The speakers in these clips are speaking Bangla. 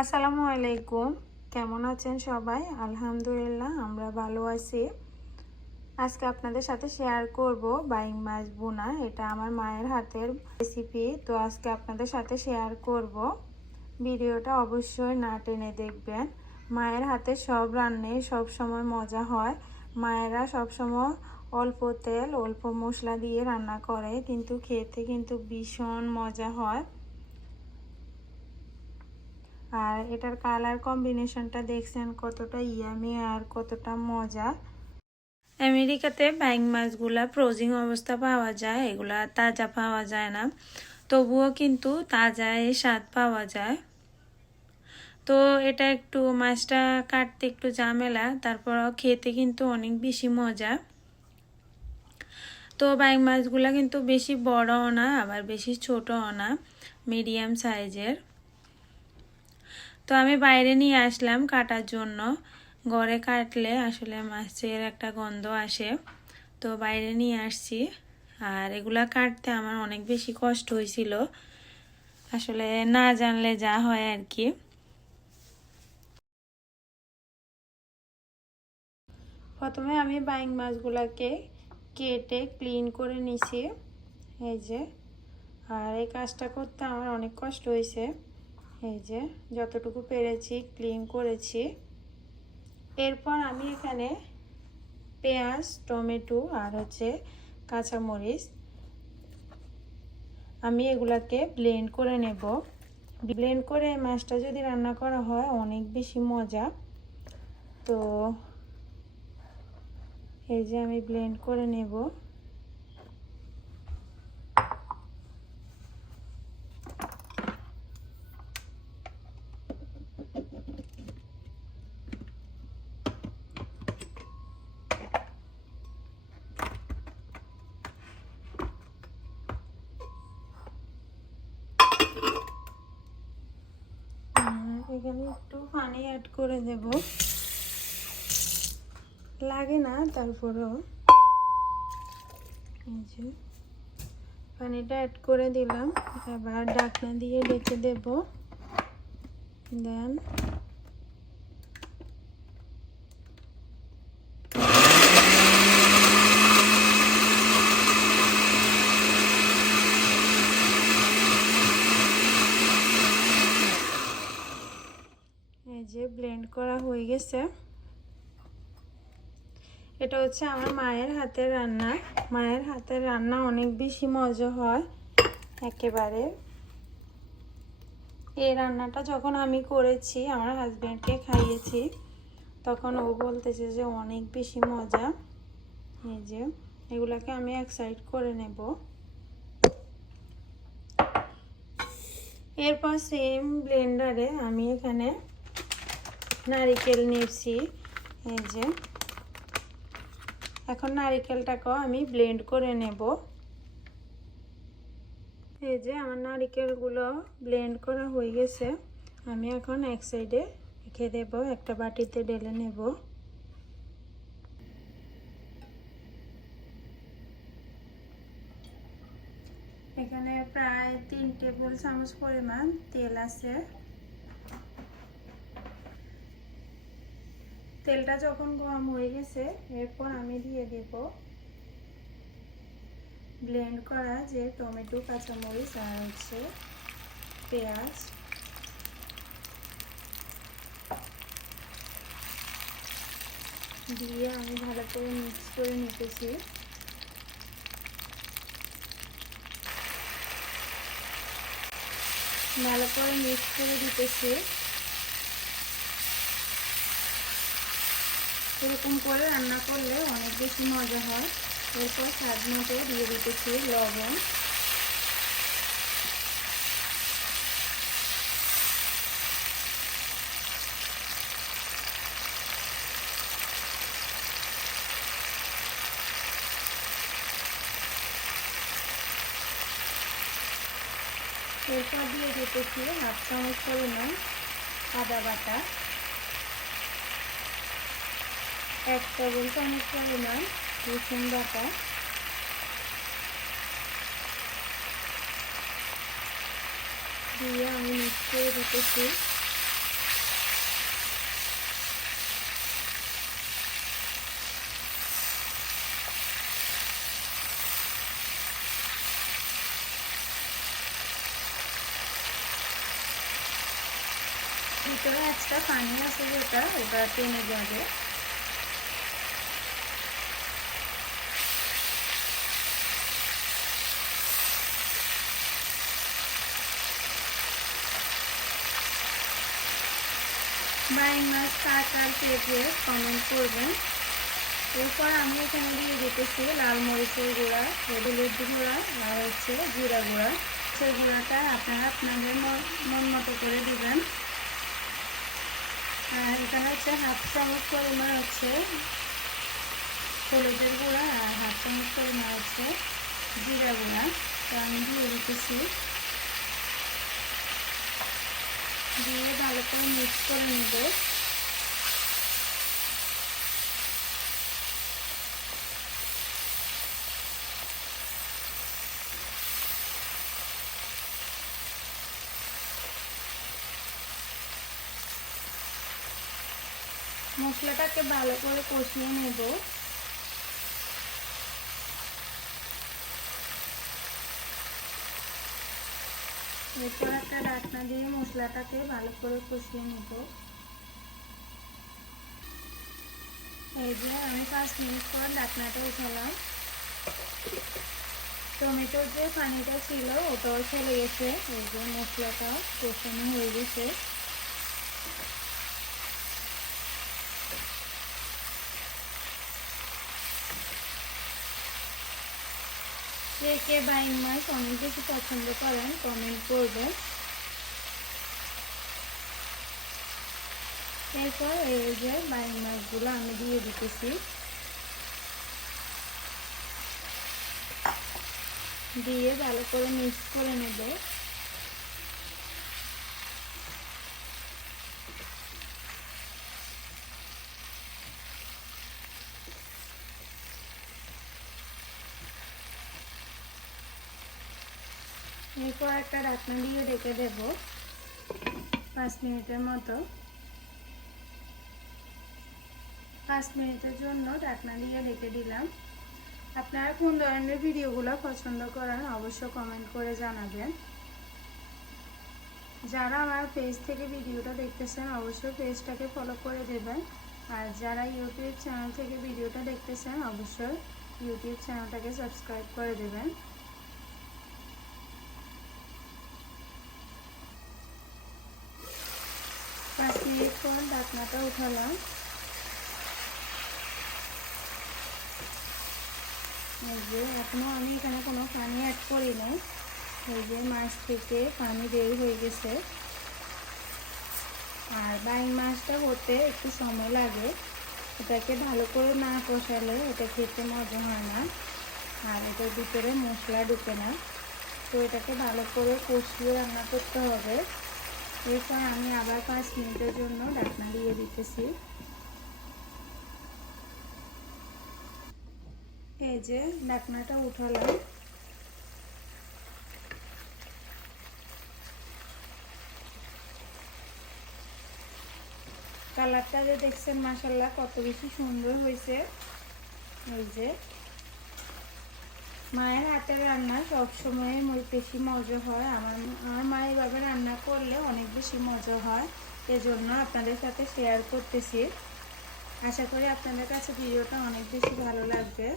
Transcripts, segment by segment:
আসসালামু আলাইকুম। কেমন আছেন সবাই? আলহামদুলিল্লাহ আমরা ভালো আছি। আজকে আপনাদের সাথে শেয়ার করব বাইং মাছ বোনা। এটা আমার মায়ের হাতের রেসিপি। তো আজকে আপনাদের সাথে শেয়ার করব। ভিডিওটা অবশ্যই না টেনে দেখবেন। মায়ের হাতে সব রান্না সব সময় মজা হয়। মায়েরা সব সময় অল্প তেল অল্প মশলা দিয়ে রান্না করে, কিন্তু খেতে কিন্তু ভীষণ মজা হয়। আর এটার কালার কম্বিনেশনটা দেখছেন কতটা ইয়ামি আর কতটা মজা। আমেরিকাতে বাইং মাছগুলা ফ্রোজিং অবস্থা পাওয়া যায়, এগুলা তাজা পাওয়া যায় না, তবুও কিন্তু তাজা এর স্বাদ পাওয়া যায়। তো এটা একটু মাছটা কাটতে একটু ঝামেলা, তারপরও খেতে কিন্তু অনেক বেশি মজা। তো বাইং মাছগুলা কিন্তু বেশি বড়ও না আবার বেশি ছোটও না, মিডিয়াম সাইজের। তো আমি বাইরে নিয়ে আসলাম কাটার জন্য। ঘরে কাটলে আসলে মাছের একটা গন্ধ আসে, তো বাইরে নিয়ে আসছি। আর এগুলা কাটতে আমার অনেক বেশি কষ্ট হয়েছিল, আসলে না জানলে যা হয় আর কি। প্রথমে আমি বাইং মাছগুলাকে কেটে ক্লিন করে নিছি, এই যে। আর এই কাজটা করতে আমার অনেক কষ্ট হয়েছে, এই যে যতটুকু পেরেছি ক্লিন করেছি। এরপর আমি এখানে পেঁয়াজ, টমেটো আর কাঁচামরিচ আমি এগুলাকে ব্লেন্ড করে নেব। ব্লেন্ড করে মাছটা যদি রান্না করা হয় অনেক বেশি মজা। তো এই যে আমি ব্লেন্ড করে নেব। এখানে একটু পানি অ্যাড করে দেব, লাগে না তারপরেও। এই যে পানিটা অ্যাড করে দিলাম, এবার ঢাকনা দিয়ে ঢেকে দেব। দেন এই যে ব্লেন্ড করা হয়ে গেছে। এটা হচ্ছে আমার মায়ের হাতের রান্না। মায়ের হাতের রান্না অনেক বেশি মজা হয় একেবারে। এই রান্নাটা যখন আমি করেছি আমার হাজব্যান্ডকে খাইয়েছি, তখন ও বলতেছে যে অনেক বেশি মজা। এই যে এগুলাকে আমি এক সাইড করে নেব। এরপর সেম ব্লেন্ডারে আমি এখানে নারকেল নিয়েছি, এই যে। এখন নারকেলটাকেও আমি ব্লেন্ড করে নেব। এই যে আমার নারকেলগুলো ব্লেন্ড করা হয়ে গেছে। আমি এখন এক সাইডে রেখে দেব, একটা বাটিতে ঢেলে নেব। এখানে প্রায় 3 টেবিল চামচ পরিমাণ তেল আছে। তেলটা যখন গরম হয়ে গেছে এরপর আমি দিয়ে দেব ব্লেন্ড করা যে টমেটো, কাঁচামরিচ আর পেঁয়াজ। দিয়ে আমি ভালো করে মিক্স করে নিতেছি। ভালো করে মিক্স করে দিতেছি। এরকম করে রান্না করলে অনেক বেশি মজা হয়। এরপর স্বাদ মতো দিয়ে দিতেছি লবণ। এরপর দিয়ে দিতেছি 1/2 চামচ পরিমাণ আদা বাটা, 1 টেবিল চামচ পরিমাণ রসুন বাটা, দিয়ে আমি মিক্স করে দিতেছি। ভিতরে একটা পানি আছে যেটা ওটা টেনে যাবে। বাইং মাছ কার কার ফেভারিট কমেন্ট করবেন। এরপর আমি এখানে দিয়ে দিতেছি লাল মরিচের গুঁড়া, হলুদ গুঁড়া আর হচ্ছে জিরা গুঁড়া। সেই গুঁড়াটা আপনারা আপনাদের মন মতো করে দেবেন। আর এখানে হচ্ছে হাফ চামচ পরিমাণ হচ্ছে হলুদের গুঁড়া আর হাফ চামচ পরিমাণ হচ্ছে জিরা গুঁড়া। তো আমি দিয়ে দিতেছি, দিয়ে ভালো করে মিক্স করে নেব। মশলাটাকে ভালো করে কষিয়ে নেব। এরপর একটা ঢাকনা দিয়ে মশলাটাকে ভালো করে কষিয়ে নেব। এই যে আমি 5 মিনিট পর ঢাকনাটা উঠালাম। টমেটোর যে পানিটা ছিল ওটাও চলে গেছে। এই যে মশলাটা কষানো হয়ে গেছে। কে কে বাইং মাছ অনেক বেশি পছন্দ করেন কমেন্ট করবেন। এরপর এই যে বাইং মাছগুলো আমি দিয়ে দিতেছি, দিয়ে ভালো করে মিক্স করে নেব। এরপর একটা ঢাকনা দিয়ে রেখে দেব 5 মিনিটের মতো। 5 মিনিটের জন্য ঢাকনা দিয়ে রেখে দিলাম। আপনারা কোন ধরনের ভিডিওগুলো পছন্দ করেন অবশ্যই কমেন্ট করে জানাবেন। যারা আমার পেজ থেকে ভিডিওটা দেখতেছেন অবশ্যই পেজটাকে ফলো করে দেবেন। আর যারা ইউটিউব চ্যানেল থেকে ভিডিওটা দেখতেছেন অবশ্যই ইউটিউব চ্যানেলটাকে সাবস্ক্রাইব করে দেবেন। পাঁচ মিনিট পর ঢাকনাটা উঠালাম। এই যে এখনো আমি এখানে কোনো পানি অ্যাড করি নাই। এই যে মাছ থেকে পানি বের হয়ে গেছে। আর বাইং মাছটা হতে একটু সময় লাগে, এটাকে ভালো করে না কষালে এটা খেতে মজা হয় না, আর এটার ভিতরে মশলা ঢুকে না। তো এটাকে ভালো করে কষিয়ে রান্না করতে হবে। এরপর আমি আবার 5 মিনিটের জন্য ঢাকনা দিয়ে দিতেছি। এই যে ঢাকনাটা উঠালাম। কালারটা যে দেখছেন মাশাআল্লাহ কত বেশি সুন্দর হয়েছে। এই যে মায়ের হাতের রান্না সবসময় বেশি মজা হয়। আমার মা এভাবে রান্না করলে অনেক বেশি মজা হয়, এজন্য আপনাদের সাথে শেয়ার করতেছি। আশা করি আপনাদের কাছে ভিডিওটা অনেক বেশি ভালো লাগবে।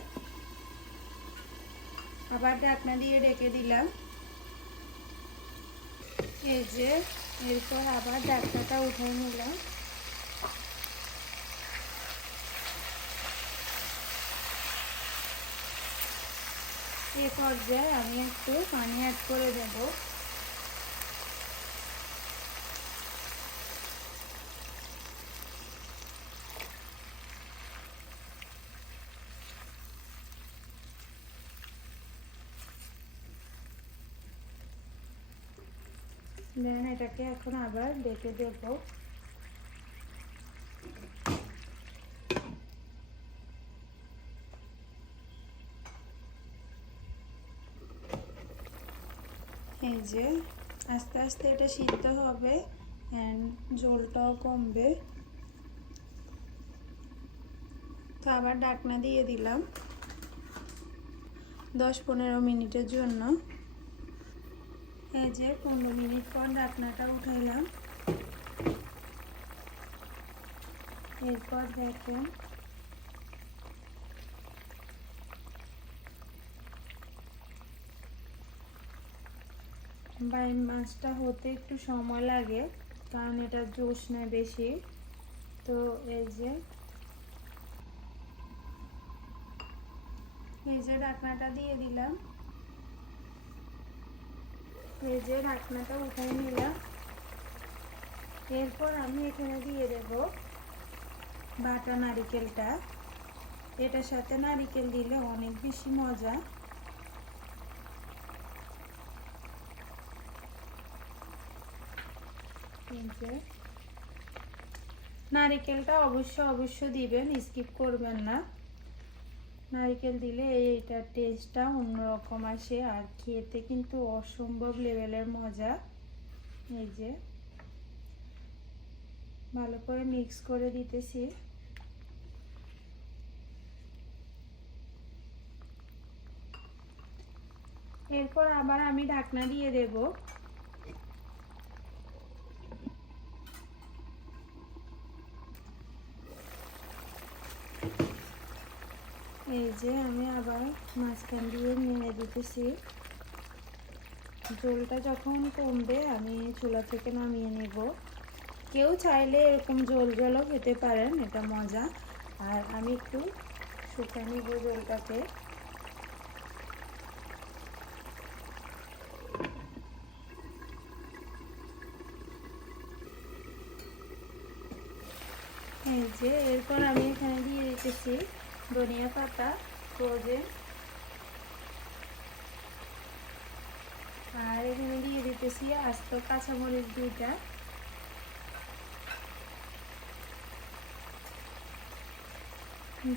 আবার ঢাকনা দিয়ে ঢেকে দিলাম। এই যে এরপর আবার ঢাকনাটা উঠিয়ে নিলাম। এই পর্যায়ে আমি একটু পানি অ্যাড করে দেব। দেন এটাকে এখন আবার ঢেকে দেব। এই যে আস্তে আস্তে এটা সিদ্ধ হবে এন্ড ঝোলটাও কমবে। তো আবার ঢাকনা দিয়ে দিলাম 10-15 মিনিটের জন্য। এই যে 15 মিনিট পর ঢাকনাটা উঠাইলাম। এরপর দেখুন বাইম মাছটা হতে একটু সময় লাগে, কারণ এটা জোশ নেয় বেশি। তো এই যে ঢাকনাটা দিয়ে দিলাম, এই যে ঢাকনাটা উঠিয়ে নিলাম। এরপর আমি এখানে দিয়ে দেব বাটা নারিকেলটা। এটার সাথে নারিকেল দিলে অনেক বেশি মজা। নারিকেলটা অবশ্য দিবেন, স্কিপ করবেন না। নারিকেল দিলে এইটার টেস্টটা অন্যরকম আসে, আর খেতে কিন্তু অসম্ভব লেভেলের মজা। এই যে ভালো করে মিক্স করে দিতেছি। এরপর আবার আমি ঢাকনা দিয়ে দেব। এই যে আমি আবার মাঝখান দিয়ে নেড়ে দিতেছি। ঝোলটা যখন কমবে আমি চুলা থেকে নামিয়ে নেব। কেউ চাইলে এরকম ঝোল ঝোলও খেতে পারেন, এটা মজা। আর আমি একটু শুকিয়ে নিব ঝোলটাকে। এই যে এরপর আমি এখানে দিয়ে দিতেছি ধনিয়া পাতা ফ্রোজেন, আর এখানে দিয়ে দিতেছি আস্ত কাঁচামরিচ 2টা।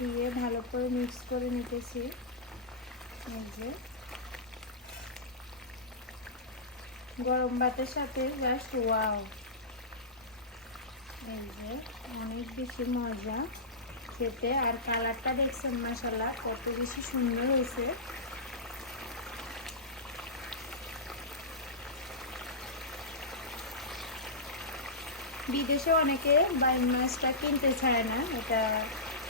দিয়ে ভালো করে মিক্স করে নিতেছি। এই যে গরম ভাতের সাথে জাস্ট ওয়াও! এই যে অনেক বেশি মজা খেতে। আর কালারটা দেখছেন মাশাআল্লাহ কত বেশি সুন্দর হয়েছে। বিদেশে অনেকে বাইম মাছটা কিনতে চায় না, এটা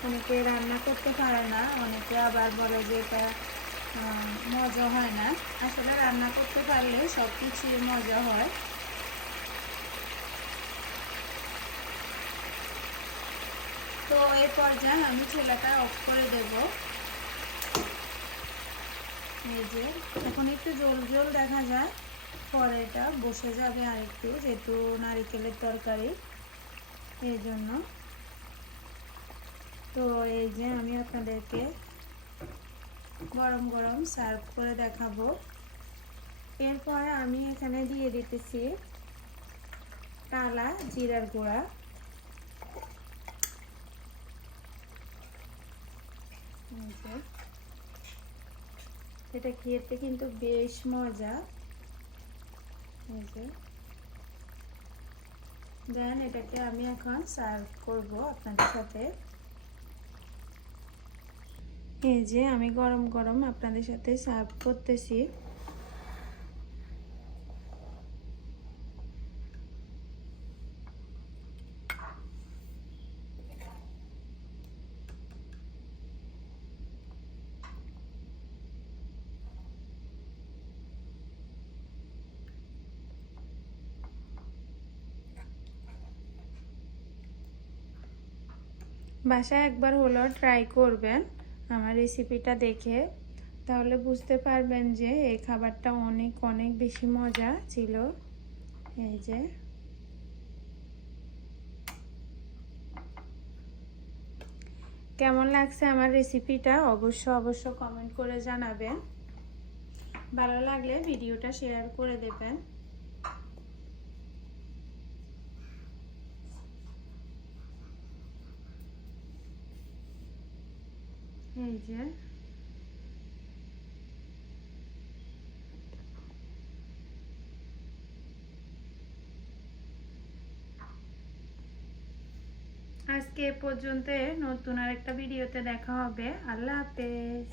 অনেকে রান্না করতে পারে না, অনেকে আবার বলে যে এটা মজা হয় না। আসলে রান্না করতে পারলে সব কিছুই মজা হয়। তো এই পর্যায়ে আমি চুলাটা অফ করে দেব। এই যে এখন একটু জল জল দেখা যায়, পরে এটা বসে যাবে আর একটু, যেহেতু নারিকেলের তরকারি এই জন্য। তো এই যে আমি আপনাদেরকে গরম গরম সার্ভ করে দেখাবো। এরপরে আমি এখানে দিয়ে দিতেছি কালা জিরার গুঁড়া। এটা খেতে কিন্তু বেশ মজা। দেন এটাকে আমি এখন সার্ভ করব আপনাদের সাথে। এই যে আমি গরম গরম আপনাদের সাথে সার্ভ করতেছি। বাসায় একবার হলো ট্রাই করবেন আমার রেসিপিটা দেখে, তাহলে বুঝতে পারবেন যে এই খাবারটা অনেক অনেক বেশি মজা ছিল। এই যে কেমন লাগছে আমার রেসিপিটা অবশ্য কমেন্ট করে জানাবেন। ভালো লাগলে ভিডিওটা শেয়ার করে দেবেন। এই যে আজকে এ পর্যন্ত, নতুন আরেকটা ভিডিওতে দেখা হবে। আল্লাহ হাফেজ।